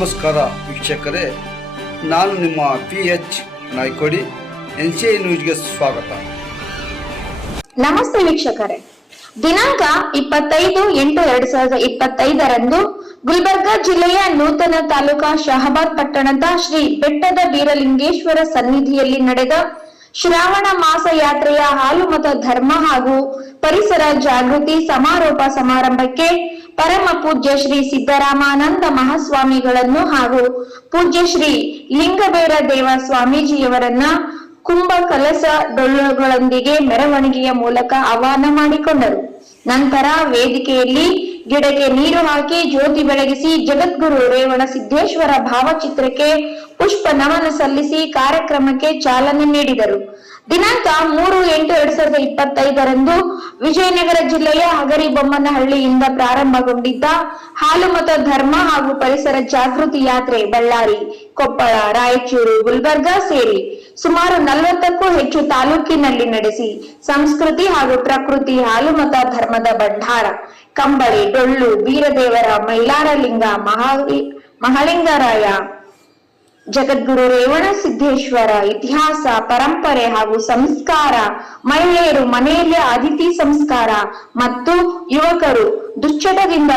ನಮಸ್ಕಾರ ವೀಕ್ಷಕರೇ, ನಾನು ನಿಮ್ಮ P H Naikodi N C I ನ್ಯೂಸ್ಗೆ ಸ್ವಾಗತ. ನಮಸ್ತೆ ವೀಕ್ಷಕರೇ. ದಿನಾಂಕ ಇಪ್ಪತ್ತೈದು ಎಂಟು ಎರಡ್ ಸಾವಿರದ ಇಪ್ಪತ್ತೈದರಂದು ಗುಲ್ಬರ್ಗಾ ಜಿಲ್ಲೆಯ ನೂತನ ತಾಲೂಕಾ ಶಹಬಾದ್ ಪಟ್ಟಣದ ಶ್ರೀ ಬೆಟ್ಟದ ಬೀರಲಿಂಗೇಶ್ವರ ಸನ್ನಿಧಿಯಲ್ಲಿ ನಡೆದ ಶ್ರಾವಣ ಮಾಸ ಯಾತ್ರೆಯ ಹಾಲು ಮತ್ತು ಧರ್ಮ ಹಾಗೂ ಪರಿಸರ ಜಾಗೃತಿ ಸಮಾರೋಪ ಸಮಾರಂಭಕ್ಕೆ ಪರಮ ಪೂಜ್ಯ ಶ್ರೀ ಸಿದ್ದರಾಮಾನಂದ ಮಹಾಸ್ವಾಮಿಗಳನ್ನು ಹಾಗೂ ಪೂಜ್ಯ ಶ್ರೀ ಲಿಂಗಬೇರ ದೇವ ಸ್ವಾಮೀಜಿಯವರನ್ನ ಕುಂಭ ಕಲಸ ಡೊಳ್ಳುಗಳೊಂದಿಗೆ ಮೆರವಣಿಗೆಯ ಮೂಲಕ ಆಹ್ವಾನ ಮಾಡಿಕೊಂಡರು. ನಂತರ ವೇದಿಕೆಯಲ್ಲಿ ಗಿಡಕ್ಕೆ ನೀರು ಹಾಕಿ ಜ್ಯೋತಿ ಬೆಳಗಿಸಿ ಜಗದ್ಗುರು ರೇವಣ ಸಿದ್ದೇಶ್ವರ ಭಾವಚಿತ್ರಕ್ಕೆ ಪುಷ್ಪ ನಮನ ಸಲ್ಲಿಸಿ ಕಾರ್ಯಕ್ರಮಕ್ಕೆ ಚಾಲನೆ ನೀಡಿದರು. ದಿನಾಂಕ ಮೂರು ಎಂಟು ಎರಡ್ ಸಾವಿರದ ಇಪ್ಪತ್ತೈದರಂದು ವಿಜಯನಗರ ಜಿಲ್ಲೆಯ ಹಗರಿಬೊಮ್ಮನಹಳ್ಳಿಯಿಂದ ಪ್ರಾರಂಭಗೊಂಡಿದ್ದ ಹಾಲುಮತ ಧರ್ಮ ಹಾಗೂ ಪರಿಸರ ಜಾಗೃತಿ ಯಾತ್ರೆ ಬಳ್ಳಾರಿ, ಕೊಪ್ಪಳ, ರಾಯಚೂರು, ಗುಲ್ಬರ್ಗಾ ಸೇರಿ ಸುಮಾರು ನಲವತ್ತಕ್ಕೂ ಹೆಚ್ಚು ತಾಲೂಕಿನಲ್ಲಿ ನಡೆಸಿ ಸಂಸ್ಕೃತಿ ಹಾಗೂ ಪ್ರಕೃತಿ ಹಾಲುಮತ ಧರ್ಮದ ಭಂಡಾರ. ಕಂಬಳಿ, ಡೊಳ್ಳು ಬೀರದೇವರ ಮೈಲಾರಲಿಂಗ, ಮಹಾವಿ, ಮಹಲಿಂಗರಾಯ, ಜಗದ್ಗುರು ರೇವಣ ಸಿದ್ದೇಶ್ವರ, ಇತಿಹಾಸ, ಪರಂಪರೆ ಹಾಗೂ ಸಂಸ್ಕಾರ, ಮಹಿಳೆಯರು ಮನೆಯಲ್ಲಿ ಅತಿಥಿ ಸಂಸ್ಕಾರ ಮತ್ತು ಯುವಕರು ದುಶ್ಚಟದಿಂದ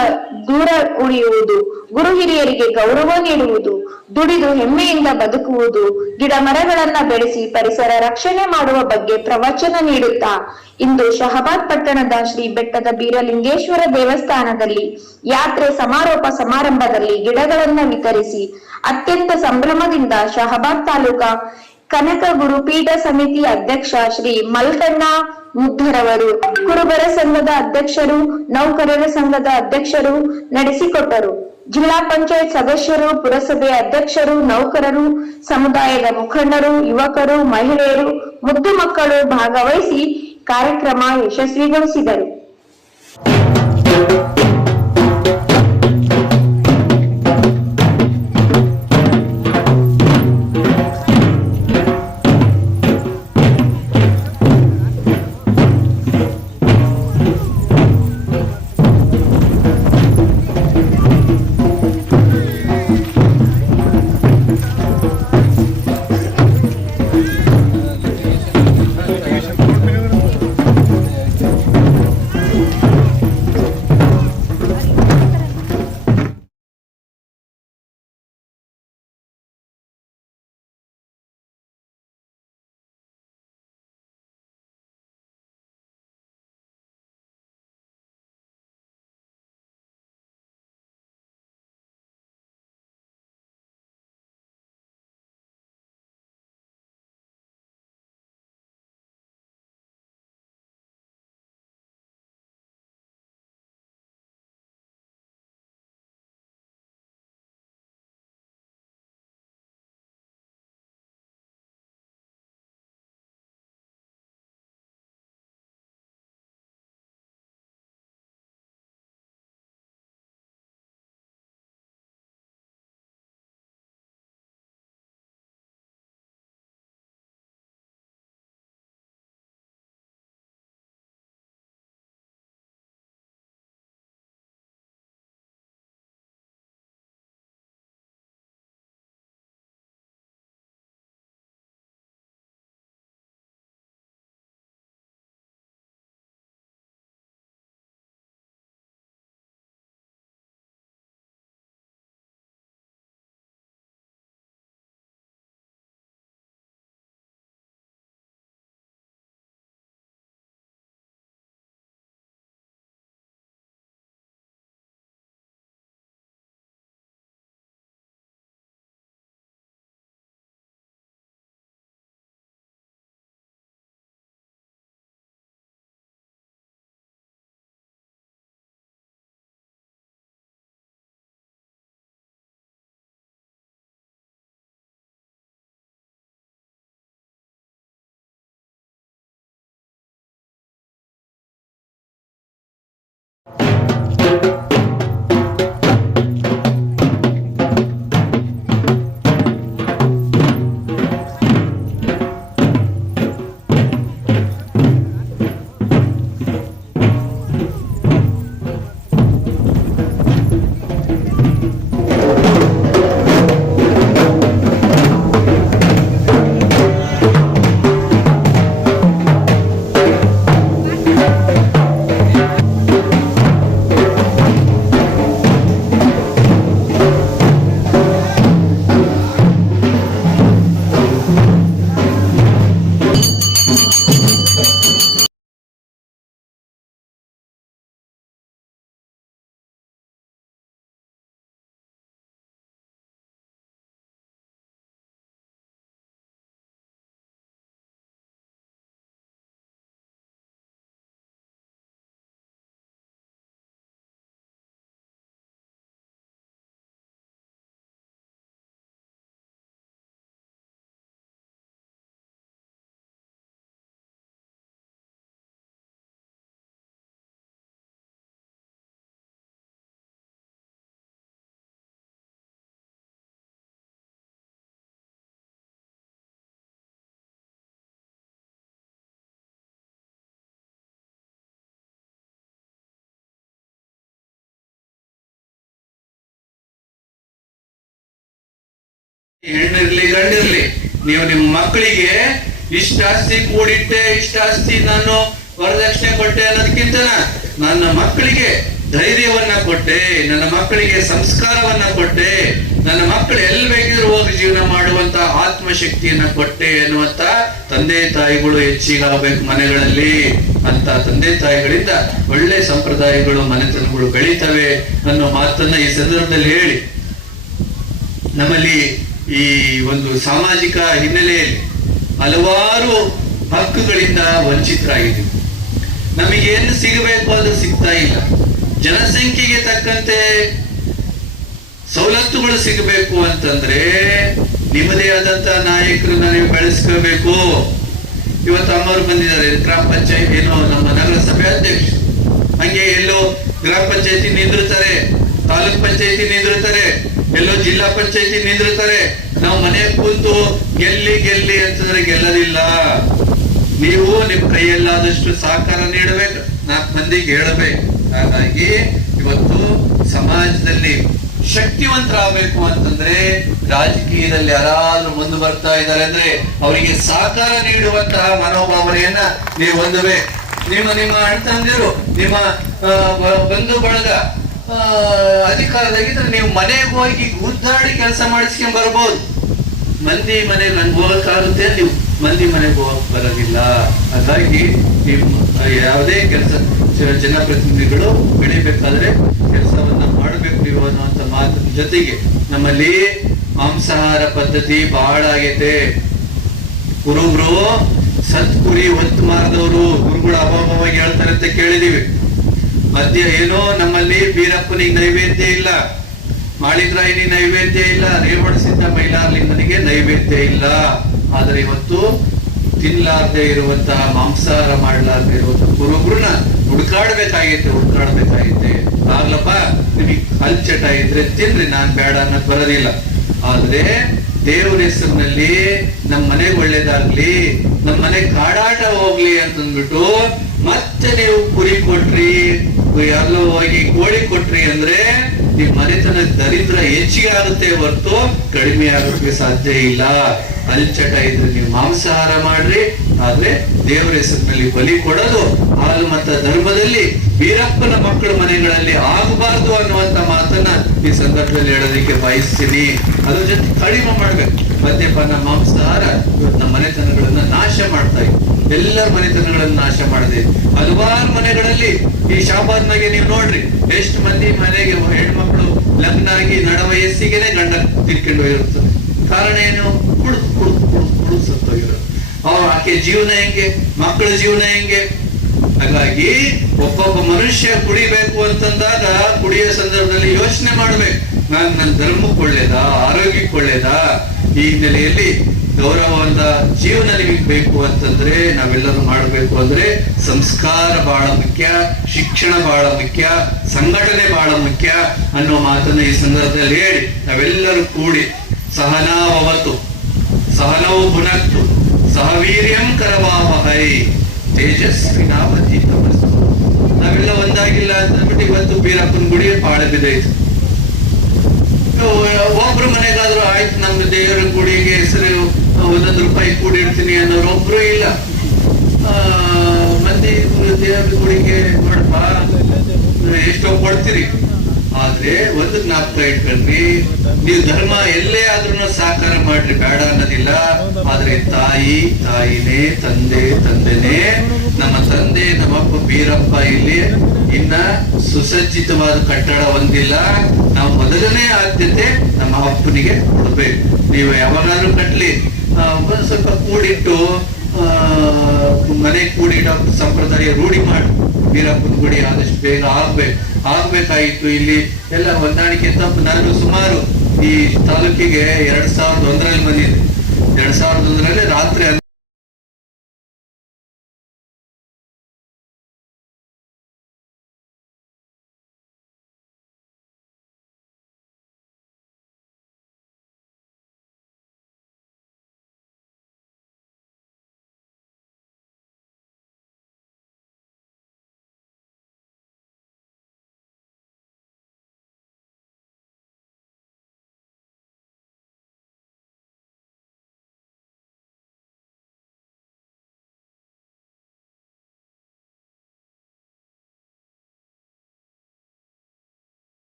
ದೂರ ಉಳಿಯುವುದು. ಗುರು ಹಿರಿಯರಿಗೆ ಗೌರವ ನೀಡುವುದು. ದುಡಿದು ಹೆಮ್ಮೆಯಿಂದ ಬದುಕುವುದು. ಗಿಡ ಮರಗಳನ್ನ ಬೆಳೆಸಿ ಪರಿಸರ ರಕ್ಷಣೆ ಮಾಡುವ ಬಗ್ಗೆ ಪ್ರವಚನ ನೀಡುತ್ತಾ. ಇಂದು ಶಹಬಾದ್ ಪಟ್ಟಣದ ಶ್ರೀ ಬೆಟ್ಟದ ಬೀರಲಿಂಗೇಶ್ವರ ದೇವಸ್ಥಾನದಲ್ಲಿ ಯಾತ್ರೆ ಸಮಾರೋಪ ಸಮಾರಂಭದಲ್ಲಿ ಗಿಡಗಳನ್ನ ವಿತರಿಸಿ, ಅತ್ಯಂತ ಸಂಭ್ರಮದಿಂದ ಶಹಬಾದ್ ತಾಲೂಕಾ ಕನಕ ಗುರುಪೀಠ ಸಮಿತಿ ಅಧ್ಯಕ್ಷ ಶ್ರೀ ಮಲ್ಕಣ್ಣ ಮುದ್ದರವರು ಕುರುಬರ ಸಂಘದ ಅಧ್ಯಕ್ಷರು, ನೌಕರರ ಸಂಘದ ಅಧ್ಯಕ್ಷರು ನಡೆಸಿಕೊಟ್ಟರು. ಜಿಲ್ಲಾ ಪಂಚಾಯತ್ ಸದಸ್ಯರು, ಪುರಸಭೆ ಅಧ್ಯಕ್ಷರು, ನೌಕರರು, ಸಮುದಾಯದ ಮುಖಂಡರು, ಯುವಕರು, ಮಹಿಳೆಯರು, ಮುದ್ದು ಮಕ್ಕಳು ಭಾಗವಹಿಸಿ ಕಾರ್ಯಕ್ರಮ ಯಶಸ್ವಿಗೊಳಿಸಿದರು. ಹೆಣ್ಣಿರ್ಲಿ ಗಂಡಿರ್ಲಿ, ನೀವು ನಿಮ್ಮ ಮಕ್ಕಳಿಗೆ ಇಷ್ಟಾಸ್ತಿ ಕೂಡಿಟ್ಟೆ ಇಷ್ಟಾಸ್ತಿ ನಾನು ವರದಕ್ಷಿಣೆ ಕೊಟ್ಟೆ ಅನ್ನೋದಕ್ಕಿಂತ ನನ್ನ ಮಕ್ಕಳಿಗೆ ಧೈರ್ಯವನ್ನ ಕೊಟ್ಟೆ, ನನ್ನ ಮಕ್ಕಳಿಗೆ ಸಂಸ್ಕಾರವನ್ನ ಕೊಟ್ಟೆ, ನನ್ನ ಮಕ್ಕಳು ಎಲ್ಲಿ ಬೇಕಿದ್ರು ಹೋಗಿ ಜೀವನ ಮಾಡುವಂತ ಆತ್ಮಶಕ್ತಿಯನ್ನ ಕೊಟ್ಟೆ ಅನ್ನುವಂತ ತಂದೆ ತಾಯಿಗಳು ಹೆಚ್ಚಿಗಾಗಬೇಕು ಮನೆಗಳಲ್ಲಿ ಅಂತ ತಂದೆ ತಾಯಿಗಳಿಂದ ಒಳ್ಳೆ ಸಂಪ್ರದಾಯಗಳು, ಮನೆತನಗಳು ಬೆಳೀತವೆ ಅನ್ನೋ ಮಾತನ್ನ ಈ ಸಂದರ್ಭದಲ್ಲಿ ಹೇಳಿ. ನಮ್ಮಲ್ಲಿ ಈ ಒಂದು ಸಾಮಾಜಿಕ ಹಿನ್ನೆಲೆಯಲ್ಲಿ ಹಲವಾರು ಹಕ್ಕುಗಳಿಂದ ವಂಚಿತರಾಗಿದ್ದೀವಿ. ನಮಗೇನು ಸಿಗಬೇಕು ಅದು ಸಿಗ್ತಾ ಇಲ್ಲ. ಜನಸಂಖ್ಯೆಗೆ ತಕ್ಕಂತೆ ಸವಲತ್ತುಗಳು ಸಿಗಬೇಕು ಅಂತಂದ್ರೆ ನಿಮ್ಮದೇ ಆದಂತ ನಾಯಕರನ್ನ ನೀವು ಬೆಳೆಸ್ಕೋಬೇಕು. ಇವತ್ತು ಅಮ್ಮವ್ರು ಬಂದಿದ್ದಾರೆ, ಗ್ರಾಮ ಪಂಚಾಯತ್ ಏನೋ ನಮ್ಮ ನಗರಸಭೆ ಅಧ್ಯಕ್ಷ. ಹಂಗೆ ಎಲ್ಲೋ ಗ್ರಾಮ ಪಂಚಾಯತಿ ನಿಂದಿರ್ತಾರೆ, ತಾಲೂಕ್ ಪಂಚಾಯತಿ ನಿಂದಿರ್ತಾರೆ. ಎಲ್ಲೋ ಜಿಲ್ಲಾ ಪಂಚಾಯತಿ ನಿಂದಿರ್ತಾರೆ. ನಾವು ಮನೆ ಕೂತು ಗೆಲ್ಲಿ ಗೆಲ್ಲಿ ಅಂತಂದ್ರೆ ಗೆಲ್ಲಲಿಲ್ಲ ನೀವು ನಿಮ್ಮ ಕೈಯಲ್ಲಾದಷ್ಟು ಸಹಕಾರ ನೀಡಬೇಕು. ನಾಲ್ಕು ಮಂದಿಗೆ ಹೇಳಬೇಕು. ಹಾಗಾಗಿ ಇವತ್ತು ಸಮಾಜದಲ್ಲಿ ಶಕ್ತಿವಂತರಾಗಬೇಕು ಅಂತಂದ್ರೆ ರಾಜಕೀಯದಲ್ಲಿ ಯಾರಾದ್ರೂ ಮುಂದೆ ಬರ್ತಾ ಇದ್ದಾರೆ ಅಂದ್ರೆ ಅವರಿಗೆ ಸಹಕಾರ ನೀಡುವಂತಹ ಮನೋಭಾವನೆಯನ್ನ ನೀವು ಹೊಂದಬೇಕು. ನಿಮ್ಮ ನಿಮ್ಮ ಅಣ್ಣ ತಂದಿರು ನಿಮ್ಮ ಬಂಧು ಬಳಗ ಅಧಿಕಾರದಾಗಿದ್ರೆ ನೀವು ಮನೆಗೆ ಹೋಗಿ ಗುದ್ದಾಡಿ ಕೆಲಸ ಮಾಡಿಸ್ಕೊಂಡ್ ಬರ್ಬೋದು ಮಂದಿ ಮನೆಗೆ ನಂಗೆ ಹೋಗಕ್ಕಾಗುತ್ತೆ ನೀವು ಮಂದಿ ಮನೆಗೆ ಹೋಗಕ್ ಬರೋದಿಲ್ಲ. ಹಾಗಾಗಿ ಯಾವುದೇ ಕೆಲಸ ಜನಪ್ರತಿನಿಧಿಗಳು ಬೆಳಿಬೇಕಾದ್ರೆ ಕೆಲಸವನ್ನ ಮಾಡಬೇಕು ನೀವು ಅನ್ನುವಂತ ಮಾತಿನ ಜೊತೆಗೆ ನಮ್ಮಲ್ಲಿ ಮಾಂಸಾಹಾರ ಪದ್ಧತಿ ಬಹಳ ಆಗೈತೆ. ಕುರುಬ್ರು ಸತ್ ಕುರಿ ಹೊತ್ತು ಮಾರದವರು ಗುರುಗಳು ಅಭಾವವಾಗಿ ಹೇಳ್ತಾರೆ ಅಂತ ಕೇಳಿದೀವಿ. ಮಧ್ಯ ಏನೋ ನಮ್ಮಲ್ಲಿ ಬೀರಪ್ಪನಿಗೆ ನೈವೇದ್ಯ ಇಲ್ಲ ಮಾಳಿಗ್ರಾಯಿನಿ ನೈವೇದ್ಯ ಇಲ್ಲ, ರೇವಣ ಸಿದ್ಧ ಮೈಲಾರ್ಲಿಂಗನಿಗೆ ನೈವೇದ್ಯ ಇಲ್ಲ. ಆದ್ರೆ ಇವತ್ತು ತಿನ್ಲಾರ್ದೆ ಇರುವಂತಹ ಮಾಂಸಾಹಾರ ಮಾಡಲಾರ್ದೆ ಇರುವಂತಹ ಕುರುಬ್ರನ್ನ ಹುಡುಕಾಡ್ಬೇಕಾಗೈತೆ ಹುಡುಕಾಡ್ಬೇಕಾಗೈತೆ. ಆಗ್ಲಪ್ಪ ನಿಮಗೆ ಹಲ್ಚಟ ಇದ್ರೆ ತಿನ್ರಿ, ನಾನ್ ಬೇಡ ಅನ್ನೋದು ಬರೋದಿಲ್ಲ. ಆದ್ರೆ ದೇವ್ರ ಹೆಸರಿನಲ್ಲಿ ನಮ್ಮ ಮನೆಗೆ ಒಳ್ಳೇದಾಗ್ಲಿ ನಮ್ಮ ಮನೆ ಕಾಡಾಟ ಹೋಗ್ಲಿ ಅಂತಂದ್ಬಿಟ್ಟು ಮತ್ತೆ ನೀವು ಕುರಿ ಕೊಟ್ರಿ ಎಲ್ಲೋ ಹೋಗಿ ಕೋಳಿ ಕೊಟ್ರಿ ಅಂದ್ರೆ ನಿಮ್ ಮನೆತನ ದರಿದ್ರ ಹೆಚ್ಚಿಗೆ ಆಗುತ್ತೆ ಹೊರತು ಕಡಿಮೆ ಆಗೋಕೆ ಸಾಧ್ಯ ಇಲ್ಲ. ಅಲ್ಚಟ ಇದ್ರೆ ನೀವು ಮಾಂಸಾಹಾರ ಮಾಡ್ರಿ, ಆದ್ರೆ ದೇವರ ಹೆಸರಿನಲ್ಲಿ ಬಲಿ ಕೊಡೋದು ಹಾಲು ಮತ್ತ ಧರ್ಮದಲ್ಲಿ ವೀರಪ್ಪನ ಮಕ್ಕಳ ಮನೆಗಳಲ್ಲಿ ಆಗಬಾರ್ದು ಅನ್ನುವಂತ ಮಾತನ್ನ ಈ ಸಂದರ್ಭದಲ್ಲಿ ಹೇಳೋದಕ್ಕೆ ಬಯಸ್ತೀನಿ. ಅದ್ರ ಜೊತೆ ಕಡಿಮೆ ಮಾಡ್ಬೇಕು. ಮದ್ಯಪಾನ, ಮಾಂಸಾಹಾರ ಇವತ್ತು ನಮ್ಮ ಮನೆತನಗಳನ್ನ ನಾಶ ಮಾಡ್ತಾ ಇದೆ. ಎಲ್ಲರ ಮನೆತನಗಳನ್ನು ನಾಶ ಮಾಡಿದೆ. ಹಲವಾರು ಮನೆಗಳಲ್ಲಿ ಈ ಶಾಬಾದ್ನಾಗೆ ನೀವು ನೋಡ್ರಿ, ಎಷ್ಟು ಮಂದಿ ಮನೆಗೆ ಹೆಣ್ಮಕ್ಳು ಲಗ್ನ ಆಗಿ ನಡ ವಯಸ್ಸಿಗೆನೆ ಗಂಡ ತಿರ್ಕೊಂಡು ಹೋಗಿರುತ್ತದೆ ಕಾರಣ ಏನು? ಕುಡ್ದು ಕುಡ್ದು ಕುಡ್ದು ಕುಡ್ದು ಸತ್ತೋಗಿರೋದು ಅವ್ರ ಆಕೆ ಜೀವನ ಹೆಂಗೆ? ಮಕ್ಕಳ ಜೀವನ ಹೆಂಗೆ? ಹಾಗಾಗಿ ಒಬ್ಬೊಬ್ಬ ಮನುಷ್ಯ ಕುಡಿಬೇಕು ಅಂತಂದಾಗ ಕುಡಿಯೋ ಸಂದರ್ಭದಲ್ಲಿ ಯೋಚನೆ ಮಾಡ್ಬೇಕು. ನಾನು ನನ್ನ ಧರ್ಮಕ್ಕೆ ಒಳ್ಳೇದಾ? ಈ ಹಿನ್ನೆಲೆಯಲ್ಲಿ ಗೌರವವಂತ ಜೀವನ ಬೇಕು ಅಂತಂದ್ರೆ, ನಾವೆಲ್ಲರೂ ಮಾಡಬೇಕು ಅಂದ್ರೆ ಸಂಸ್ಕಾರ ಬಹಳ ಮುಖ್ಯ, ಶಿಕ್ಷಣ ಬಹಳ ಮುಖ್ಯ, ಸಂಘಟನೆ ಬಹಳ ಮುಖ್ಯ ಅನ್ನೋ ಮಾತನ್ನ ಈ ಸಂದರ್ಭದಲ್ಲಿ ಹೇಳಿ, ನಾವೆಲ್ಲರೂ ಕೂಡಿ ಸಹನಾವತು ಸಹನೋ ಭುನಕ್ತು, ಸಹವೀರ್ಯಂ ಕರವಾವಹೈ, ತೇಜಸ್ವಿ ನಾವೆಲ್ಲ ಒಂದಾಗಿಲ್ಲ ಅಂತಂದ್ಬಿಟ್ಟು ಇವತ್ತು ಬೀರಪ್ಪನ ಗುಡಿ ಪಾಳೆ ಬಿದ್ದೈತು. ಒಬ್ರು ಮನೆಗಾದ್ರೂ ಆಯ್ತು, ನಮ್ಮ ದೇವರ ಗುಡಿಗೆ ಹೆಸರು ಒಂದೊಂದು ರೂಪಾಯಿ ಕೂಡಿಡ್ತೀನಿ ಅನ್ನೋರು ಒಬ್ರು ಇಲ್ಲ. ಮಂದಿ ದೇವರ ಗುಡಿಗೆ ನೋಡಪ್ಪ ಎಷ್ಟೋ ಕೊಡ್ತೀರಿ. ಆದ್ರೆ ಒಂದು ಜ್ಞಾಪಕ ಇಟ್ಕೊಳ್ರಿ ನೀವು ಧರ್ಮ ಎಲ್ಲೇ ಆದ್ರೂ ಸಾಕಾರ ಮಾಡ್ರಿ, ಬೇಡ ಅನ್ನೋದಿಲ್ಲ. ಆದ್ರೆ ತಾಯಿ, ತಾಯಿನೇ, ತಂದೆ, ತಂದೆನೇ, ನಮ್ಮ ತಂದೆ ನಮ್ಮಪ್ಪ ಬೀರಪ್ಪ ಇಲ್ಲಿ ಇನ್ನ ಸುಸಜ್ಜಿತವಾದ ಕಟ್ಟಡ ಹೊಂದಿಲ್ಲ ನಾವು ಮೊದಲನೇ ಆದ್ಯತೆ ನಮ್ಮ ಅಪ್ಪನಿಗೆ ಕೊಡ್ಬೇಕು. ನೀವು ಯಾವಾಗಾದ್ರೂ ಕಟ್ಲಿ. ಸ್ವಲ್ಪ ಕೂಡಿಟ್ಟು ಮನೆ ಕೂಡಿಡೋ ಸಂಪ್ರದಾಯ ರೂಢಿ ಮಾಡಿ. ವೀರಪ್ಪನ ಗುಡಿ ಆದಷ್ಟು ಬೇಗ ಆಗ್ಬೇಕು. ಆಗ್ಬೇಕಾಗಿತ್ತು ಇಲ್ಲಿ ಎಲ್ಲ ಹೊಂದಾಣಿಕೆ ತಪ್ಪು. ನಾನು ಸುಮಾರು ಈ ತಾಲೂಕಿಗೆ ಎರಡ್ ಸಾವಿರದ ಒಂದರಲ್ಲಿ ಬಂದಿದ್ದೆ. ಎರಡ್ ಸಾವಿರದ ಒಂದರಲ್ಲಿ ರಾತ್ರಿ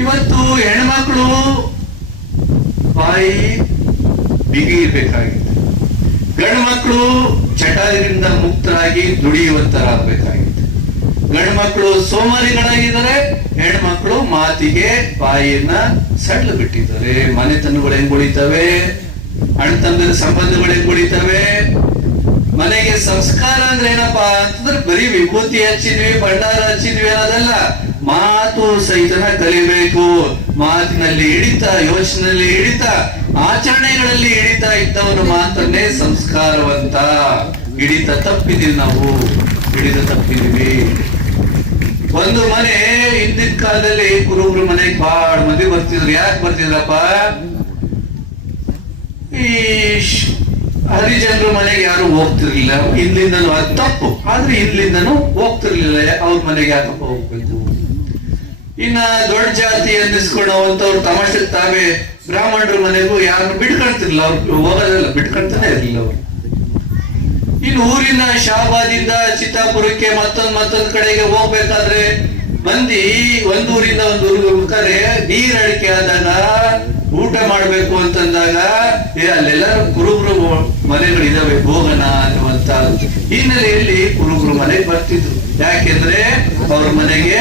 ಇವತ್ತು ಹೆಣ್ಮಕ್ಳು ಬಾಯಿ ಬಿಗಿ ಇರ್ಬೇಕಾಗಿತ್ತು ಗಂಡು ಮಕ್ಕಳು ಚಟಾರಿಯಿಂದ ಮುಕ್ತರಾಗಿ ದುಡಿಯುವಂತರಾಗಬೇಕಾಗಿತ್ತು ಗಂಡು ಮಕ್ಕಳು ಸೋಮಾರಿಗಳಾಗಿದ್ದಾರೆ ಹೆಣ್ಮಕ್ಳು ಮಾತಿಗೆ ಬಾಯಿಯನ್ನ ಸಡ್ಲು ಬಿಟ್ಟಿದ್ದಾರೆ. ಮನೆತನಗಳು ಹೆಂಗ್ ಉಳಿತವೆ? ಅಣ್ಣ ತಮ್ಮದ ಸಂಬಂಧಗಳು ಹೆಂಗ್ ಉಳಿತವೆ? ಮನೆಗೆ ಸಂಸ್ಕಾರ ಅಂದ್ರೆ ಏನಪ್ಪಾ ಅಂತಂದ್ರೆ ಬರೀ ವಿಭೂತಿ ಹಚ್ಚಿದ್ವಿ, ಭಂಡಾರ ಹಚ್ಚಿದ್ವಿ ಅನ್ನೋದಲ್ಲ. ಮಾತು ಸಹಿತನ ಕಲಿಬೇಕು. ಮಾತಿನಲ್ಲಿ ಹಿಡಿತ, ಯೋಚನೆಯಲ್ಲಿ ಹಿಡಿತ, ಆಚರಣೆಗಳಲ್ಲಿ ಹಿಡಿತ ಇದ್ದವನು ಮಾತ್ರನೇ ಸಂಸ್ಕಾರವಂತ. ಹಿಡಿತ ತಪ್ಪಿದೀವಿ ನಾವು. ಹಿಡಿತ ತಪ್ಪಿದೀವಿ ಒಂದು ಮನೆ ಹಿಂದಿನ ಕಾಲದಲ್ಲಿ ಕುರುಬ್ರು ಮನೆಗೆ ಬಾಳ ಮಂದಿ ಬರ್ತಿದ್ರು. ಯಾಕೆ ಬರ್ತಿದ್ರಪ್ಪ? ಈ ಹರಿಜನರು ಮನೆಗೆ ಯಾರು ಹೋಗ್ತಿರ್ಲಿಲ್ಲ. ಇಲ್ಲಿಂದನೂ ಅದು ತಪ್ಪು. ಆದ್ರೆ ಇಲ್ಲಿಂದನೂ ಹೋಗ್ತಿರ್ಲಿಲ್ಲ. ಅವ್ರ ಮನೆಗೆ ಯಾಕಪ್ಪ ಹೋಗ್ಬೇಕು? ಇನ್ನ ದೊಡ್ಡ ಜಾತಿ ಅನ್ನಿಸ್ಕೊಳ್ಳೋವಂಥವ್ರು ತಮಾಷೆ ತಾವೇ ಬ್ರಾಹ್ಮಣರ ಮನೆಗೂ ಯಾರು ಬಿಟ್ಕೊಳ್ತಿರ್ಲಿಲ್ಲ. ಅವ್ರು ಹೋಗೋದಲ್ಲ, ಬಿಟ್ಕೊಳ್ತಾನೆ ಇರ್ಲಿಲ್ಲ ಅವ್ರು. ಇನ್ನು ಊರಿನ ಶಾಬಾದಿಂದ ಚಿತ್ತಾಪುರಕ್ಕೆ ಮತ್ತೊಂದ್ ಮತ್ತೊಂದ್ ಕಡೆಗೆ ಹೋಗ್ಬೇಕಾದ್ರೆ ಮಂದಿ ಒಂದೂರಿಂದ ಒಂದ್ ಊರಿಗೆ ಹೋಗ್ತಾರೆ ನೀರ್ ಅಡಿಕೆ ಆದಾಗ ಊಟ ಮಾಡ್ಬೇಕು ಅಂತಂದಾಗ ಅಲ್ಲೆಲ್ಲ ಕುರುಬ್ರು ಮನೆಗಳಿದಾವೆ ಹೋಗೋಣ ಅನ್ನುವಂತ ಹಿನ್ನೆಲೆಯಲ್ಲಿ ಕುರುಬರು ಮನೆಗೆ ಬರ್ತಿದ್ರು. ಯಾಕೆಂದ್ರೆ ಅವ್ರ ಮನೆಗೆ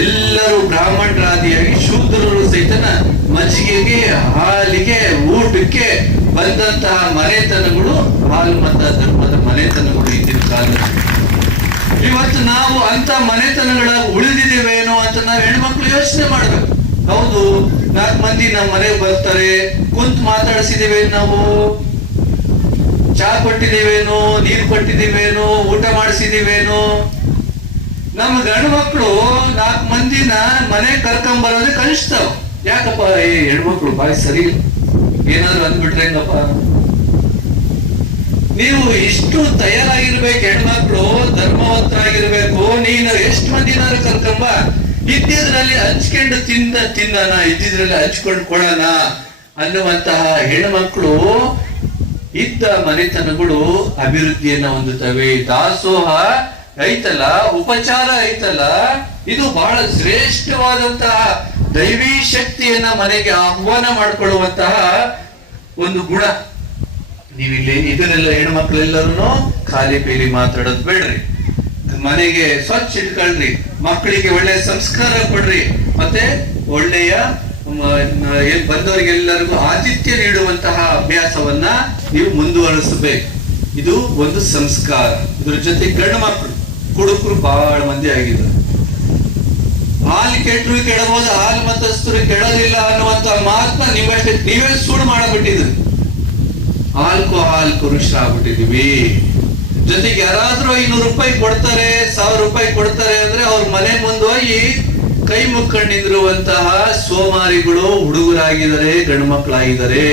ಎಲ್ಲರೂ ಬ್ರಾಹ್ಮಣರಾದಿಯಾಗಿ ಶೂದ್ರರು ಸಹಿತನ ಮಜ್ಜಿಗೆಗೆ, ಹಾಲಿಗೆ, ಊಟಕ್ಕೆ ಬಂದಂತಹ ಮನೆತನಗಳು ಹಾಲು ಮತ ಧರ್ಮದ ಮನೆತನಗಳು ಇದ್ದಿನ ಕಾಲದಲ್ಲಿ. ಇವತ್ತು ನಾವು ಅಂತ ಮನೆತನಗಳ ಉಳಿದಿದ್ದೇವೇನೋ ಅಂತ ನಾವು ಹೆಣ್ಮಕ್ಳು ಯೋಚನೆ ಮಾಡ್ಬೇಕು. ಹೌದು, ನಾಲ್ಕು ಮಂದಿ ನಮ್ಮ ಮನೆಗೆ ಬರ್ತಾರೆ, ಕುಂತ್ ಮಾತಾಡಿಸಿದೇವೆ ನಾವು. ಚಾ ಕೊಟ್ಟಿದ್ದೀವೇನೋ, ನೀರು ಕೊಟ್ಟಿದ್ದೀವೇನೋ, ಊಟ ಮಾಡಿಸಿದೀವೇನೋ ನಮ್ಮ ಗಂಡು ಮಕ್ಕಳು ನಾಲ್ಕು ಮಂದಿನ ಮನೆ ಕರ್ಕೊಂಡ್ ಬರೋದೇ ಕಲಿಸ್ತಾವ. ಯಾಕಪ್ಪ ಏ ಹೆಣ್ಮಕ್ಳು ಬಾಯಿ ಸರಿ. ಏನಾದ್ರು ಅಂದ್ಬಿಟ್ರೆ ಹೆಂಗಪ್ಪ? ನೀವು ಇಷ್ಟು ತಯಾರಾಗಿರ್ಬೇಕು ಹೆಣ್ಮಕ್ಳು, ಧರ್ಮವಂತರಾಗಿರ್ಬೇಕು, ನೀನು ಎಷ್ಟು ಮಂದಿನಾರು ಕರ್ಕೊಂಬ, ಇದ್ದಿದ್ರಲ್ಲಿ ಹಂಚ್ಕೊಂಡು ತಿಂದ ತಿನ್ನೋಣ ಇದ್ದಿದ್ರಲ್ಲಿ ಹಂಚ್ಕೊಂಡು ಕೊಡೋಣ ಅನ್ನುವಂತಹ ಹೆಣ್ಮಕ್ಳು ಇದ್ದ ಮನೆತನಗಳು ಅಭಿವೃದ್ಧಿಯನ್ನ ಹೊಂದುತ್ತವೆ. ದಾಸೋಹ ಐತಲ್ಲ, ಉಪಚಾರ ಐತಲ್ಲ, ಇದು ಬಹಳ ಶ್ರೇಷ್ಠವಾದಂತಹ ದೈವಿ ಶಕ್ತಿಯನ್ನ ಮನೆಗೆ ಆಹ್ವಾನ ಮಾಡಿಕೊಳ್ಳುವಂತಹ ಒಂದು ಗುಣ. ನೀವಿಲ್ಲಿ ಇದನ್ನೆಲ್ಲ ಹೆಣ್ಮಕ್ಳೆಲ್ಲರೂ ಖಾಲಿ ಪೀಲಿ ಮಾತಾಡೋದು ಬೇಡ್ರಿ. ಮನೆಗೆ ಸ್ವಚ್ಛ ಇಟ್ಕೊಳ್ರಿ, ಮಕ್ಕಳಿಗೆ ಒಳ್ಳೆಯ ಸಂಸ್ಕಾರ ಕೊಡ್ರಿ, ಮತ್ತೆ ಒಳ್ಳೆಯ ಬಂದವರಿಗೆಲ್ಲರಿಗೂ ಆತಿಥ್ಯ ನೀಡುವಂತಹ ಅಭ್ಯಾಸವನ್ನ ನೀವು ಮುಂದುವರಿಸಬೇಕು. ಇದು ಒಂದು ಸಂಸ್ಕಾರ. ಇದ್ರ ಜೊತೆ ಗಂಡು ಮಕ್ಕಳು ಕುಡುಕರು ಬಹಳ ಮಂದಿ ಆಗಿದ್ರು ಹಾಲು ಕೆಟ್ಟರು ಕೆಡಬಹುದು ಹಾಲು ಮತಸ್ಥರು ಕೆಡೋದಿಲ್ಲ ಅನ್ನುವಂತ ಮಾತನ್ನ ನೀವಷ್ಟೇ, ನೀವೇ ಸುಳ್ಳು ಮಾಡಬಿಟ್ಟಿದ್ರಿ ಆಲ್ಕೋಹಾಲ್ ಆಗ್ಬಿಟ್ಟಿದೀವಿ ಜೊತೆಗೆ ಯಾರಾದ್ರೂ ಐನೂರು ರೂಪಾಯಿ ಕೊಡ್ತಾರೆ, ಸಾವಿರ ರೂಪಾಯಿ ಕೊಡ್ತಾರೆ ಅಂದ್ರೆ ಅವ್ರ ಮನೆ ಮುಂದೋಗಿ ಕೈ ಮುಕ್ಕೊಂಡು ಸೋಮಾರಿಗಳು ಹುಡುಗರಾಗಿದ್ದಾರೆ, ಗಂಡು ಮಕ್ಕಳಾಗಿದ್ದಾರೆ.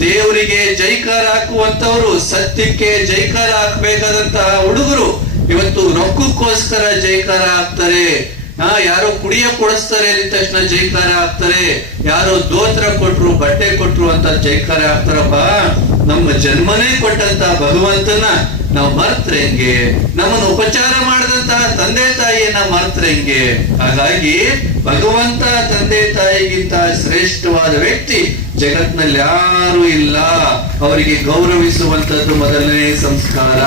ದೇವರಿಗೆ ಜೈಕಾರ ಹಾಕುವಂತವರು ಸತ್ಯಕ್ಕೆ ಜೈಕಾರ ಹಾಕಬೇಕಾದಂತಹ ಹುಡುಗರು ಇವತ್ತು ರೊಕ್ಕಕ್ಕೋಸ್ಕರ ಜೈಕಾರ ಹಾಕ್ತಾರೆ. ಹಾ, ಯಾರೋ ಕುಡಿಯ ಕೊಡಿಸ್ತಾರೆ ಅಂದ ತಕ್ಷಣ ಜೈಕಾರ ಹಾಕ್ತಾರೆ. ಯಾರೋ ದೋತ್ರ ಕೊಟ್ರು, ಬಟ್ಟೆ ಕೊಟ್ರು ಅಂತ ಜೈಕಾರ ಹಾಕ್ತಾರಪ್ಪ. ನಮ್ಮ ಜನ್ಮನೇ ಕೊಟ್ಟಂತ ಭಗವಂತನ ನಾವು ಮರ್ತ್ರೆ ಹೆಂಗೆ? ನಮ್ಮನ್ನು ಉಪಚಾರ ಮಾಡಿದಂತಹ ತಂದೆ ತಾಯಿಯನ್ನ ಮರ್ತ್ರೆ ಹೆಂಗೆ? ಹಾಗಾಗಿ ಭಗವಂತ ತಂದೆ ತಾಯಿಗಿಂತ ಶ್ರೇಷ್ಠವಾದ ವ್ಯಕ್ತಿ ಜಗತ್ನಲ್ಲಿ ಯಾರು ಇಲ್ಲ. ಅವರಿಗೆ ಗೌರವಿಸುವಂತದ್ದು ಮೊದಲನೇ ಸಂಸ್ಕಾರ.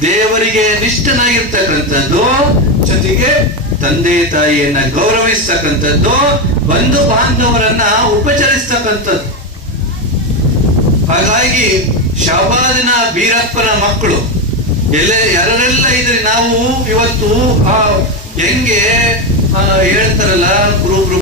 ದೇವರಿಗೆ ನಿಷ್ಠನಾಗಿರ್ತಕ್ಕಂಥದ್ದು, ಜೊತೆಗೆ ತಂದೆ ತಾಯಿಯನ್ನ ಗೌರವಿಸ್ತಕ್ಕಂಥದ್ದು, ಬಂಧು ಬಾಂಧವರನ್ನ ಉಪಚರಿಸ್ತಕ್ಕಂಥದ್ದು. ಹಾಗಾಗಿ ಶಾಬಾದಿನ ಬೀರಪ್ಪನ ಮಕ್ಕಳು. ಎಲ್ಲ ಯಾರೆಲ್ಲ ಇದ್ರೆ ನಾವು ಇವತ್ತು ಆ ಹೆಂಗೆ ಹೇಳ್ತಾರಲ್ಲ ಗುರು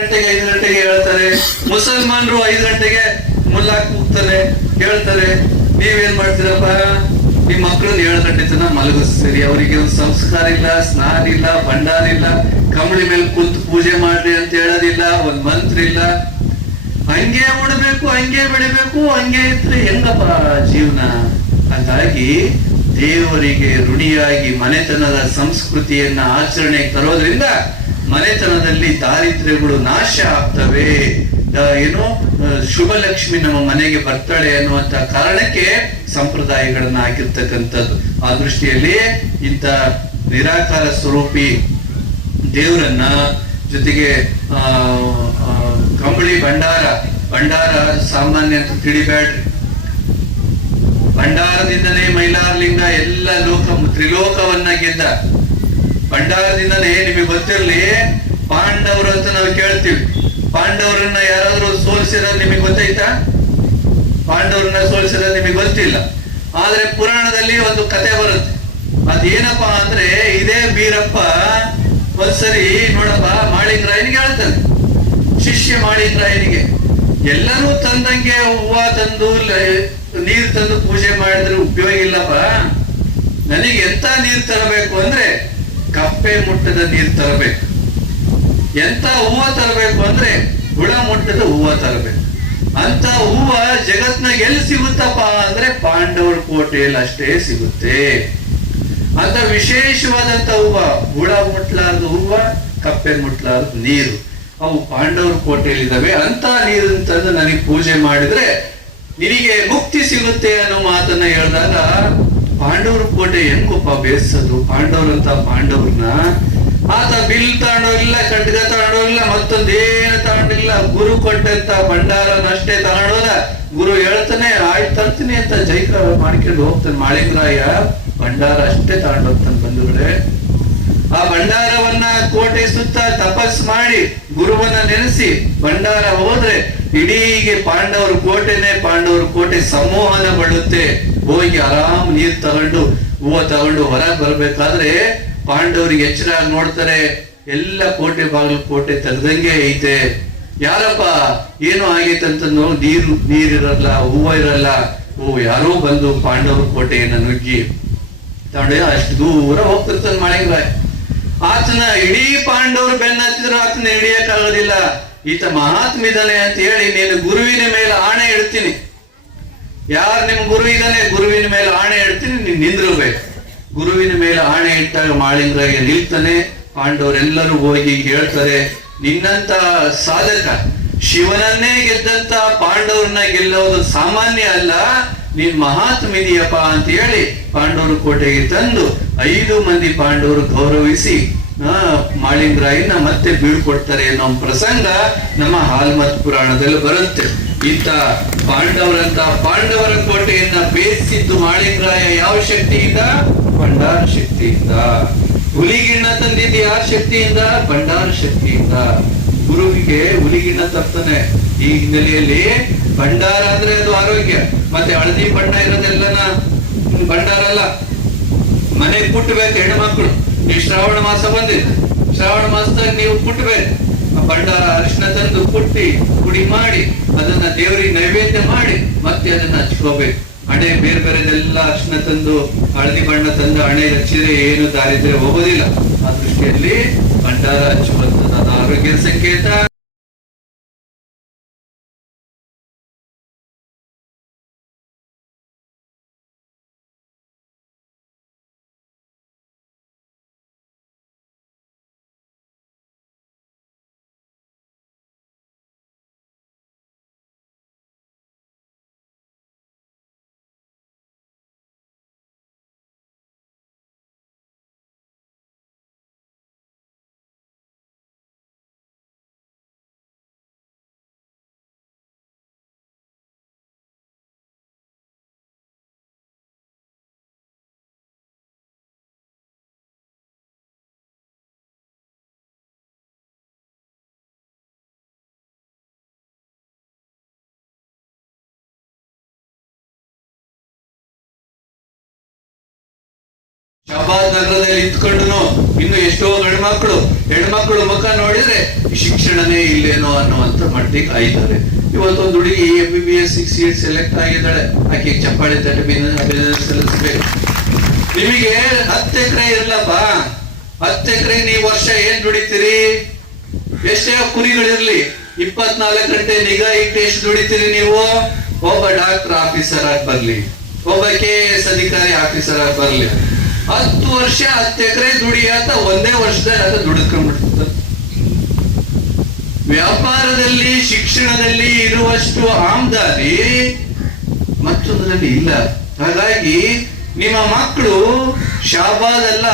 ಗಂಟೆಗೆ ಐದು ಗಂಟೆಗೆ ಹೇಳ್ತಾರೆ. ಮುಸಲ್ಮಾನರು ಐದು ಗಂಟೆಗೆ ಮುಲ್ಲಾಕ್ ಹೋಗ್ತಾರೆ. ಹೇಳ್ತಾರೆ, ನೀವೇನ್ ಮಾಡ್ತೀರಪ್ಪ? ನಿಮ್ ಮಕ್ಕಳನ್ನ ಏಳು ಗಂಟೆ ತನಕ ಮಲಗಿಸ್ತೀರಿ. ಅವರಿಗೆ ಒಂದು ಸಂಸ್ಕಾರ ಇಲ್ಲ, ಸ್ನಾನ ಇಲ್ಲ, ಭಂಡಾರ ಇಲ್ಲ. ಕಂಬಳಿ ಮೇಲೆ ಕುಂತು ಪೂಜೆ ಮಾಡ್ರಿ ಅಂತ ಹೇಳೋದಿಲ್ಲ, ಒಂದ್ ಮಂತ್ರ ಇಲ್ಲ. ಹಂಗೆ ಉಣ್ಬೇಕು, ಹಂಗೆ ಬೆಳಿಬೇಕು, ಹಂಗೆ ಇದ್ರೆ ಹೆಂಗಪ್ಪ ಜೀವನ? ಹಾಗಾಗಿ ದೇವರಿಗೆ ಋಣಿಯಾಗಿ ಮನೆತನದ ಸಂಸ್ಕೃತಿಯನ್ನ ಆಚರಣೆಗೆ ತರೋದ್ರಿಂದ ಮನೆತನದಲ್ಲಿ ದಾರಿದ್ರ್ಯಗಳು ನಾಶ ಆಗ್ತವೆ. ಏನು ಆ, ಶುಭ ಲಕ್ಷ್ಮಿ ನಮ್ಮ ಮನೆಗೆ ಬರ್ತಾಳೆ ಅನ್ನುವಂತ ಕಾರಣಕ್ಕೆ ಸಂಪ್ರದಾಯಗಳನ್ನ ಹಾಕಿರ್ತಕ್ಕಂಥದ್ದು ಆ ದೃಷ್ಟಿಯಲ್ಲಿ ಇಂಥ ನಿರಾಕಾರ ಸ್ವರೂಪಿ ದೇವರನ್ನ ಜೊತೆಗೆ ಆ, ಕಂಬಳಿ ಭಂಡಾರ ಭಂಡಾರ ಸಾಮಾನ್ಯ ಅಂತ ತಿಳಿಬೇಡ್ರಿ. ಭಂಡಾರದಿಂದನೇ ಮೈಲಾರ್ಲಿಂಗ ಎಲ್ಲ ಲೋಕ ತ್ರಿಲೋಕವನ್ನ ಗೆದ್ದ ಭಂಡಾರದಿಂದನೇ ನಿಮಗೆ ಗೊತ್ತಿರಲಿ, ಪಾಂಡವರು ಅಂತ ನಾವು ಕೇಳ್ತೀವಿ. ಪಾಂಡವರನ್ನ ಯಾರಾದ್ರೂ ಸೋಲಿಸಿರೋದು ನಿಮಗೆ ಗೊತ್ತೈತಾ ಪಾಂಡವರನ್ನ ಸೋಲಿಸಿರೋದು ನಿಮಗೆ ಗೊತ್ತಿಲ್ಲ. ಆದ್ರೆ ಪುರಾಣದಲ್ಲಿ ಒಂದು ಕತೆ ಬರುತ್ತೆ. ಅದೇನಪ್ಪ ಅಂದ್ರೆ, ಇದೇ ಬೀರಪ್ಪ ಒಂದ್ಸರಿ ನೋಡಪ್ಪ ಮಾಳಿಂಗರಾಯನಿಗೆ ಹೇಳ್ತಾನೆ. ಶಿಷ್ಯ ಮಾಳಿಂಗರಾಯನಿಗೆ ಎಲ್ಲರೂ ತಂದಂಗೆ ಹೂವ ತಂದು ನೀರು ತಂದು ಪೂಜೆ ಮಾಡಿದ್ರೆ ಉಪಯೋಗ ಇಲ್ಲಪ್ಪ. ನನಗೆ ಎಂತ ನೀರು ತರಬೇಕು ಅಂದ್ರೆ ಕಪ್ಪೆ ಮುಟ್ಟದ ನೀರು ತರಬೇಕು. ಎಂತ ಹೂವ ತರಬೇಕು ಅಂದ್ರೆ ಹುಳ ಮುಟ್ಟದ ಹೂವ ತರಬೇಕು. ಅಂತ ಹೂವ ಜಗತ್ನಾಗ ಎಲ್ಲಿ ಸಿಗುತ್ತಪ್ಪ ಅಂದ್ರೆ ಪಾಂಡವರ ಕೋಟೆಯಲ್ಲಿ ಅಷ್ಟೇ ಸಿಗುತ್ತೆ. ಅಂತ ವಿಶೇಷವಾದಂತ ಹೂವ, ಹುಳ ಮುಟ್ಲಾರ್ದ ಹೂವ, ಕಪ್ಪೆ ಮುಟ್ಲಾರ್ದ ನೀರು. ಅವು ಪಾಂಡವರ ಕೋಟೆಯಲ್ಲಿ ಇದಾವೆ ಅಂತ ನೀರು ತಂದು ನನಗೆ ಪೂಜೆ ಮಾಡಿದ್ರೆ ನಿನಗೆ ಮುಕ್ತಿ ಸಿಗುತ್ತೆ ಅನ್ನೋ ಮಾತನ್ನ ಹೇಳಿದಾಗ ಪಾಂಡವರ ಕೋಟೆ ಹೆಂಗಪ್ಪ ಬೇಯಿಸೋದು ಪಾಂಡವರಂತ ಪಾಂಡವ್ರನ್ನ, ಆತ ಬಿಲ್ ತಗೊಂಡೋಗಿಲ್ಲ, ಖಡ್ಗ ತಗೊಂಡೋಗಿಲ್ಲ ಮತ್ತೊಂದೇನು ತಗೊಂಡಿಲ್ಲ. ಗುರು ಕೊಟ್ಟಂತ ಭಂಡಾರನಷ್ಟೇ ತಗೊಂಡೋದ. ಗುರು ಹೇಳ್ತಾನೆ, ಆಯ್ತು ತರ್ತೀನಿ ಅಂತ ಜೈತ್ರ ಮಾಡ್ಕೊಂಡು ಹೋಗ್ತಾನೆ, ಮಾಳಿಂಗರಾಯ. ಭಂಡಾರ ಅಷ್ಟೇ ತಗೊಂಡೋಗ್ತಾನೆ ಬಂಧುಗಳೇ ಆ ಭಂಡಾರವನ್ನ ಕೋಟೆ ಸುತ್ತ ತಪಸ್ ಮಾಡಿ ಗುರುವನ್ನ ನೆನೆಸಿ ಭಂಡಾರ ಹೋದ್ರೆ, ಇಡೀಗೆ ಪಾಂಡವರ ಕೋಟೆನೆ ಪಾಂಡವರ ಕೋಟೆ ಸಮೂಹನ ಬಡುತ್ತೆ. ಹೋಗಿ ಆರಾಮ್ ನೀರ್ ತಗೊಂಡು ಹೂವ ತಗೊಂಡು ಹೊರಗೆ ಬರ್ಬೇಕಾದ್ರೆ ಪಾಂಡವರಿಗೆ ಎಚ್ಚರಾಗಿ ನೋಡ್ತಾರೆ, ಎಲ್ಲ ಕೋಟೆ ಬಾಗಿಲು ಕೋಟೆ ತೆಗ್ದಂಗೆ ಐತೆ. ಯಾರಪ್ಪ, ಏನು ಅಂತ ನೀರು ನೀರಿರಲ್ಲ ಹೂವ ಇರಲ್ಲ. ಓ, ಯಾರೋ ಬಂದು ಪಾಂಡವರ ಕೋಟೆಯನ್ನ ನುಗ್ಗಿ. ತಗೊಂಡು ಅಷ್ಟು ದೂರ ಹೋಗ್ತಿರ್ತಾನೆ ಮಾಳಿಂಗರಾಯ ಆತನ ಇಡೀ ಪಾಂಡವರು ಬೆನ್ನ ಹತ್ತಿದ್ರು ಆತನ ಹಿಡಿಯಕ್ಕಾಗೋದಿಲ್ಲ. ಈತ ಮಹಾತ್ಮಿದಾನೆ ಅಂತ ಹೇಳಿ ನೀನು ಗುರುವಿನ ಮೇಲೆ ಆಣೆ ಇಡ್ತೀನಿ. ಯಾರು ನಿಮ್ ಗುರು ಇದ್ದಾನೆ ಗುರುವಿನ ಮೇಲೆ ಆಣೆ ಇಡ್ತೀನಿ ನೀನ್ ನಿಂದಿರ್ಬೇಕು. ಗುರುವಿನ ಮೇಲೆ ಆಣೆ ಇಟ್ಟಾಗ ಮಾಳಿಂಗರಾಯ ನಿಲ್ತಾನೆ. ಪಾಂಡವರೆಲ್ಲರೂ ಹೋಗಿ ಹೇಳ್ತಾರೆ ನಿನ್ನಂತ ಸಾಧಕ ಶಿವನನ್ನೇ ಗೆದ್ದಂತ ಪಾಂಡವರನ್ನ ಗೆಲ್ಲೋದು ಸಾಮಾನ್ಯ ಅಲ್ಲ ನೀನ್ ಮಹಾತ್ಮ ಇದೆಯಪ್ಪ ಅಂತ ಹೇಳಿ ಪಾಂಡವರು ಕೋಟೆಗೆ ತಂದು ಐದು ಮಂದಿ ಪಾಂಡವರು ಗೌರವಿಸಿ ಆ, ಮಾಳಿಂಗರಾಯನ ಮತ್ತೆ ಬೀಳ್ಕೊಡ್ತಾರೆ ಅನ್ನೋ ಪ್ರಸಂಗ ನಮ್ಮ ಹಾಲ್ಮತ್ ಪುರಾಣದಲ್ಲಿ ಬರುತ್ತೆ. ಇಂತ ಪಾಂಡವರಂತ ಪಾಂಡವರ ಕೋಟೆಯನ್ನ ಬೇಯಿಸಿದ್ದು ಮಾಳಿಂಗರಾಯ ಯಾವ ಶಕ್ತಿಯಿಂದ? ಭಂಡಾರ ಶಕ್ತಿಯಿಂದ. ಹುಲಿಗಿಣ್ಣ ತಂದಿದ್ದು ಯಾರ ಶಕ್ತಿಯಿಂದ? ಭಂಡಾರ ಶಕ್ತಿಯಿಂದ. ಗುರುವಿಗೆ ಹುಲಿಗಿಣ್ಣ ತಪ್ತಾನೆ ಈ ಹಿನ್ನೆಲೆಯಲ್ಲಿ ಭಂಡಾರ ಅಂದ್ರೆ ಅದು ಆರೋಗ್ಯ. ಮತ್ತೆ ಹಳದಿ ಬಣ್ಣ ಇರೋದೆಲ್ಲನ? ಭಂಡಾರ ಅಲ್ಲ. ಮನೆಗ್ ಕುಟ್ಟಬೇಕು ಹೆಣ್ಮಕ್ಳು ಈ ಶ್ರಾವಣ ಮಾಸ ಬಂದಿದೆ. ಶ್ರಾವಣ ಮಾಸದಾಗ ನೀವು ಕುಟ್ಟಬೇಕು ಆ ಭಂಡಾರ ಅರಿಶಿನ ತಂದು ಕುಟ್ಟಿ, ಪುಡಿ ಮಾಡಿ, ಅದನ್ನ ದೇವರಿಗೆ ನೈವೇದ್ಯ ಮಾಡಿ, ಮತ್ತೆ ಅದನ್ನ ಹಚ್ಕೋಬೇಕು. ಹಣೆ ಬೇರೆ ಬೇರೆದೆಲ್ಲ ಅರಿಶಿನ ತಂದು, ಹಳದಿ ಬಣ್ಣ ತಂದು ಹಣೆ ಹಚ್ಚಿದ್ರೆ ಏನು ದಾರಿದ್ರೆ ಹೋಗೋದಿಲ್ಲ. ಆ ದೃಷ್ಟಿಯಲ್ಲಿ ಭಂಡಾರ ನನ್ನ ಆರೋಗ್ಯದ ಸಂಕೇತ. ಶಹಬಾದ್ ನಗರದಲ್ಲಿ ಇದ್ಕೊಂಡು ಇನ್ನು ಎಷ್ಟೋ ಗಂಡ್ಮಕ್ಳು, ಹೆಣ್ಮಕ್ಳು ಮುಖ ನೋಡಿದ್ರೆ ಶಿಕ್ಷಣನೇ ಇಲ್ಲೇನೋ ಅನ್ನುವಂತ ಮಟ್ಟಿಗೆ ಆಯ್ತಾರೆ ಇವತ್ತೊಂದು ಹುಡುಗಿ M B B S six seat select ಆಗಿದ್ದಾಳೆ. ಆಕೆ ಚಪ್ಪಾಳೆ ತಟ್ಟೆ ಸಲ್ಲಿಸ್ಬೇಕು ನಿಮಗೆ ಹತ್ತು ಎಕರೆ ಇರಲ್ಲಪ್ಪ ಹತ್ತು ಎಕರೆ ನೀವು ವರ್ಷ ಏನ್ ದುಡಿತೀರಿ? ಎಷ್ಟೇ ಕುರಿಗಳಿರ್ಲಿ, ಇಪ್ಪತ್ನಾಲ್ಕು ಗಂಟೆ ನಿಗಾ ಇಟ್ಟು ಎಷ್ಟು ದುಡಿತೀರಿ ನೀವು? ಒಬ್ಬ ಡಾಕ್ಟರ್ ಆಫೀಸರ್ ಆಗಿ ಬರ್ಲಿ. ಒಬ್ಬ ಕೆ ಎಸ್ ಅಧಿಕಾರಿ ಆಫೀಸರ್ ಆಗಿ ಬರ್ಲಿ. ಹತ್ತು ವರ್ಷ ಹತ್ತು ಎಕರೆ ದುಡಿಯಾತ ಒಂದೇ ವರ್ಷದಲ್ಲಿ ಅದು ದುಡಿದ್ಕೊಂಡ್ಬಿಡ್ತದ. ವ್ಯಾಪಾರದಲ್ಲಿ, ಶಿಕ್ಷಣದಲ್ಲಿ ಇರುವಷ್ಟು ಆಮ್ದಾರಿ ಮತ್ತೊಂದರಲ್ಲಿ ಇಲ್ಲ. ಹಾಗಾಗಿ ನಿಮ್ಮ ಮಕ್ಕಳು ಶಾಬಾದಲ್ಲ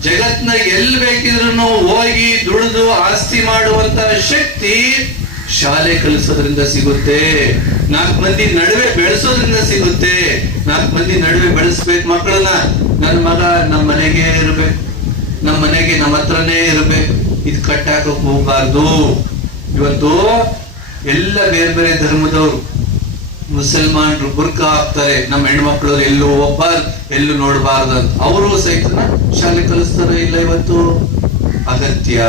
ಜಗತ್ನ ಎಲ್ಲಿ ಬೇಕಿದ್ರು ಹೋಗಿ ದುಡಿದು ಆಸ್ತಿ ಮಾಡುವಂತ ಶಕ್ತಿ ಶಾಲೆ ಕಲಿಸೋದ್ರಿಂದ ಸಿಗುತ್ತೆ. ನಾಲ್ಕು ಮಂದಿ ನಡುವೆ ಬೆಳೆಸೋದ್ರಿಂದ ಸಿಗುತ್ತೆ. ನಾಲ್ಕು ಮಂದಿ ನಡುವೆ ಬೆಳೆಸ್ಬೇಕು ಮಕ್ಕಳನ್ನ. ನನ್ನ ಮಗ ನಮ್ಮ ಮನೆಗೆ ಇರ್ಬೇಕು. ನಮ್ಮ ಮನೆಗೆ ನಮ್ಮ ಹತ್ರನೇ ಇರ್ಬೇಕು. ಇದು ಕಟ್ಟಾಕ ಹೋಗ್ಬಾರ್ದು. ಇವತ್ತು ಎಲ್ಲ ಬೇರೆ ಬೇರೆ ಧರ್ಮದವರು ಮುಸಲ್ಮಾನರು ಬುರ್ಕ ಹಾಕ್ತಾರೆ ನಮ್ಮ ಹೆಣ್ಮಕ್ಳು ಎಲ್ಲೂ ಹೋಗ್ಬಾರ್ದು ಎಲ್ಲೂ ನೋಡಬಾರ್ದು ಅವರು ಸಹಿತ ಶಾಲೆ ಕಲಿಸ್ತಾರ ಇಲ್ಲ ಇವತ್ತು? ಅಗತ್ಯ.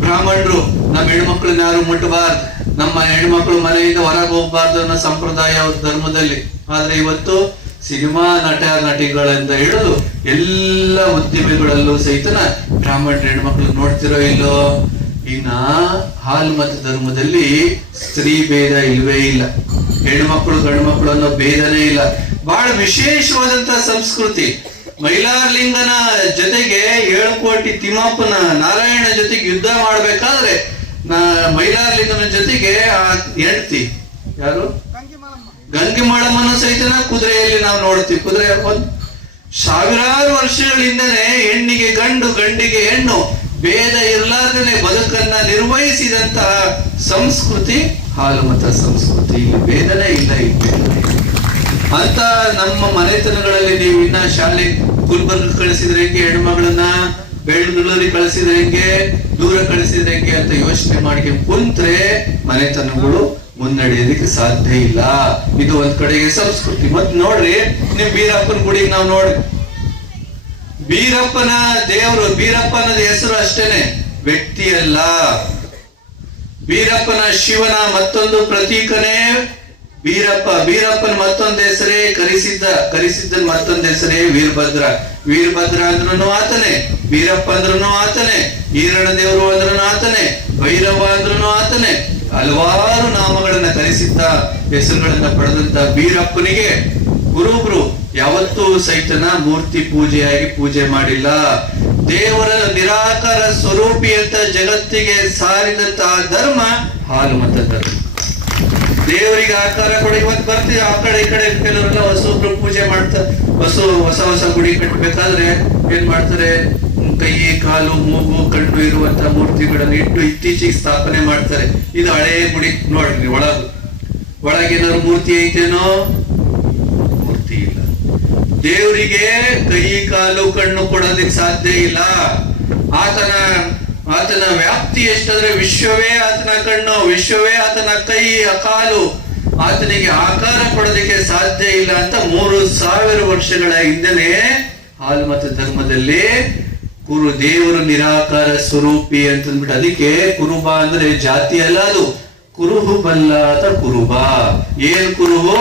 ಬ್ರಾಹ್ಮಣರು, ನಮ್ಮ ಹೆಣ್ಮಕ್ಳನ್ನ ಯಾರು ಮುಟ್ಟಬಾರ್ದು. ನಮ್ಮ ಹೆಣ್ಮಕ್ಳು ಮನೆಯಿಂದ ಹೊರಗೆ ಹೋಗ್ಬಾರ್ದು ಅನ್ನೋ ಸಂಪ್ರದಾಯ ಧರ್ಮದಲ್ಲಿ. ಆದ್ರೆ ಇವತ್ತು ಸಿನಿಮಾ ನಟ ನಟಿಗಳಿಂದ ಹಿಡಿದು ಎಲ್ಲ ಉದ್ದಿಮೆಗಳಲ್ಲೂ ಸಹಿತನ ಬ್ರಾಹ್ಮಣ ಹೆಣ್ಮಕ್ಳು ನೋಡ್ತಿರೋ ಇಲ್ಲೋ? ಇನ್ನ ಹಾಲ್ ಮತ ಧರ್ಮದಲ್ಲಿ ಸ್ತ್ರೀ ಭೇದ ಇಲ್ವೇ ಇಲ್ಲ. ಹೆಣ್ಮಕ್ಳು ಗಂಡು ಮಕ್ಕಳು ಅನ್ನೋ ಭೇದನೇ ಇಲ್ಲ. ಬಹಳ ವಿಶೇಷವಾದಂತ ಸಂಸ್ಕೃತಿ. ಮೈಲಾರಲಿಂಗನ ಜೊತೆಗೆ ಏಳು ಕೋಟಿ ತಿಮ್ಮಪ್ಪನ ನಾರಾಯಣ ಜೊತೆಗೆ ಯುದ್ಧ ಮಾಡ್ಬೇಕಾದ್ರೆ ಮೈಲಾರಲಿಂಗನ ಜೊತೆಗೆ, ಆ ಹೆಂಡತಿ ಯಾರು? ಗಂಗೆ ಮಾಡಮ್ಮನ ಸಹಿತನ ಕುದುರೆಯಲ್ಲಿ ನಾವು ನೋಡ್ತೀವಿ. ಕುದುರೆ ಒಂದು ಸಾವಿರಾರು ವರ್ಷಗಳಿಂದನೇ ಹೆಣ್ಣಿಗೆ ಗಂಡು, ಗಂಡಿಗೆ ಹೆಣ್ಣು, ಭೇದ ಇರಲಾರ್ದನೆ ಬದುಕನ್ನ ನಿರ್ವಹಿಸಿದಂತಹ ಸಂಸ್ಕೃತಿ ಹಾಲು ಮತ ಸಂಸ್ಕೃತಿ. ಇಲ್ಲಿ ಭೇದನೇ ಇಲ್ಲ ಇಲ್ಲ. ಅಂತ ನಮ್ಮ ಮನೆತನಗಳಲ್ಲಿ ನೀವು ಇನ್ನ ಶಾಲೆ ಗುಲ್ಬರ್ಗ ಕಳಿಸಿದ್ರೆ ಹೆಂಗೆ, ಹೆಣ್ಮಗಳನ್ನ ಬೆಂಗಳೂರಿಗೆ ಕಳಿಸಿದ್ರೆ ಹೆಂಗೆ, ದೂರ ಕಳಿಸಿದ್ರೆ ಹೆಂಗೆ ಅಂತ ಯೋಚನೆ ಮಾಡಿ ಕುಂತ್ರೆ ಮನೆತನಗಳು ಮುನ್ನಡೆಯೋದಕ್ಕೆ ಸಾಧ್ಯ ಇಲ್ಲ. ಇದು ಒಂದ್ ಕಡೆಗೆ ಸಂಸ್ಕೃತಿ. ಮತ್ ನೋಡ್ರಿ, ನಿಮ್ ಬೀರಪ್ಪನ ಗುಡಿಗೆ ನಾವು ನೋಡಿ ಬೀರಪ್ಪನ ದೇವರು ಬೀರಪ್ಪನ ಹೆಸರು ಅಷ್ಟೇನೆ, ವ್ಯಕ್ತಿ ಅಲ್ಲ. ಬೀರಪ್ಪನ ಶಿವನ ಮತ್ತೊಂದು ಪ್ರತೀಕನೇ ಬೀರಪ್ಪ ವೀರಪ್ಪನ ಮತ್ತೊಂದು ಹೆಸರೇ, ಕರಿಸಿದ್ದ ಕರಿಸಿದ್ದ ಮತ್ತೊಂದು ಹೆಸರೇ, ವೀರಭದ್ರ. ವೀರಭದ್ರ ಅಂದ್ರೂ ಆತನೇ, ವೀರಪ್ಪ ಅಂದ್ರೂ ಆತನೇ ಈರಣ ದೇವರು ಅಂದ್ರೂ ಆತನೇ, ಭೈರವ ಅಂದ್ರೂ ಆತನೇ. ಹಲವಾರು ನಾಮಗಳನ್ನ ಕರೆಸಿದ್ದ, ಹೆಸರುಗಳನ್ನ ಪಡೆದಂತ ಬೀರಪ್ಪನಿಗೆ ಗುರುಬ್ರು ಯಾವತ್ತೂ ಸೈತನ ಮೂರ್ತಿ ಪೂಜೆಯಾಗಿ ಪೂಜೆ ಮಾಡಿಲ್ಲ. ದೇವರ ನಿರಾಕಾರ ಸ್ವರೂಪಿ ಅಂತ ಜಗತ್ತಿಗೆ ಸಾರಿದಂತಹ ಧರ್ಮ ಹಾಲು ಮತ ಧರ್ಮ ದೇವರಿಗೆ ಆಕಾರ ಕೊಡಿ, ಇವತ್ತು ಬರ್ತೀವಿ. ಆ ಕಡೆ, ಈ ಕಡೆ ಕೆಲವರೆಲ್ಲ ಹೊಸೊಬ್ರು ಪೂಜೆ ಮಾಡ್ತಾರೆ ಹೊಸ ಹೊಸ ಹೊಸ ಗುಡಿ ಕಟ್ಟಬೇಕಾದ್ರೆ ಏನ್ ಮಾಡ್ತಾರೆ? ಕೈ, ಕಾಲು, ಮೂಗು, ಕಣ್ಣು ಇರುವಂತ ಮೂರ್ತಿಗಳನ್ನು ಇಟ್ಟು ಇತ್ತೀಚೆಗೆ ಸ್ಥಾಪನೆ ಮಾಡ್ತಾರೆ. ಇದು ಹಳೆ ಗುಡಿ. ನೋಡ್ರಿ, ಒಳಗ. ಒಳಗೇನಾದ್ರು ಮೂರ್ತಿ ಐತೇನೋ? ಮೂರ್ತಿ ಇಲ್ಲ. ದೇವರಿಗೆ ಕೈ, ಕಾಲು, ಕಣ್ಣು ಕೊಡೋದಕ್ಕೆ ಸಾಧ್ಯ ಇಲ್ಲ. ಆತನ ಆತನ ವ್ಯಾಪ್ತಿ ಎಷ್ಟಂದ್ರೆ ವಿಶ್ವವೇ ಆತನ ಕಣ್ಣು, ವಿಶ್ವವೇ ಆತನ ಕೈ ಕಾಲು ಆತನಿಗೆ ಆಕಾರ ಕೊಡೋದಕ್ಕೆ ಸಾಧ್ಯ ಇಲ್ಲ ಅಂತ ಮೂರು ಸಾವಿರ ವರ್ಷಗಳ ಹಿಂದೆನೆ ಹಾಲು ಮತ್ತು ಧರ್ಮದಲ್ಲಿ ಕುರು ದೇವರು ನಿರಾಕಾರ ಸ್ವರೂಪಿ ಅಂತಂದ್ಬಿಟ್ಟು ಅದಕ್ಕೆ ಕುರುಬ ಅಂದ್ರೆ ಜಾತಿ ಅಲ್ಲ ಅದು. ಕುರುಹು ಬಲ್ಲಾತ ಕುರುಬ. ಏನ್ ಕುರುಹು?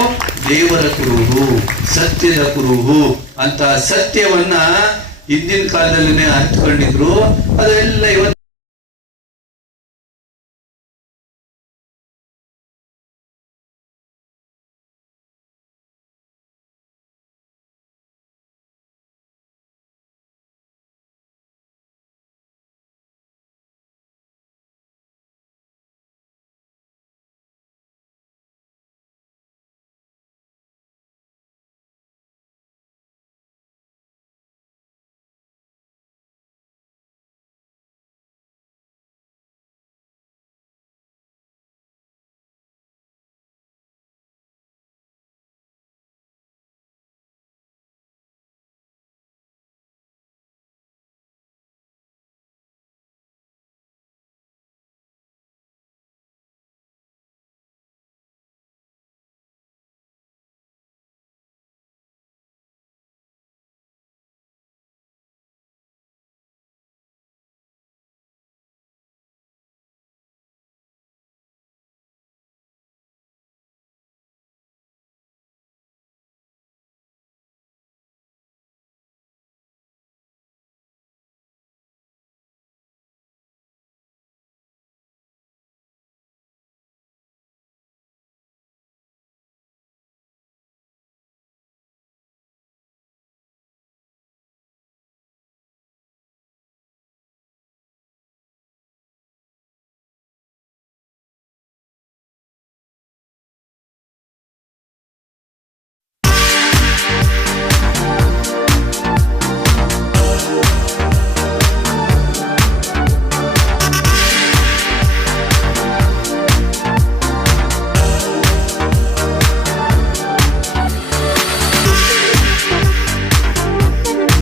ದೇವರ ಕುರುಹು, ಸತ್ಯದ ಕುರುಹು ಅಂತ ಸತ್ಯವನ್ನ ಹಿಂದಿನ ಕಾಲದಲ್ಲಿನೇ ಅರ್ಥಕೊಂಡಿದ್ರು ಅದೆಲ್ಲ ಇವತ್ತು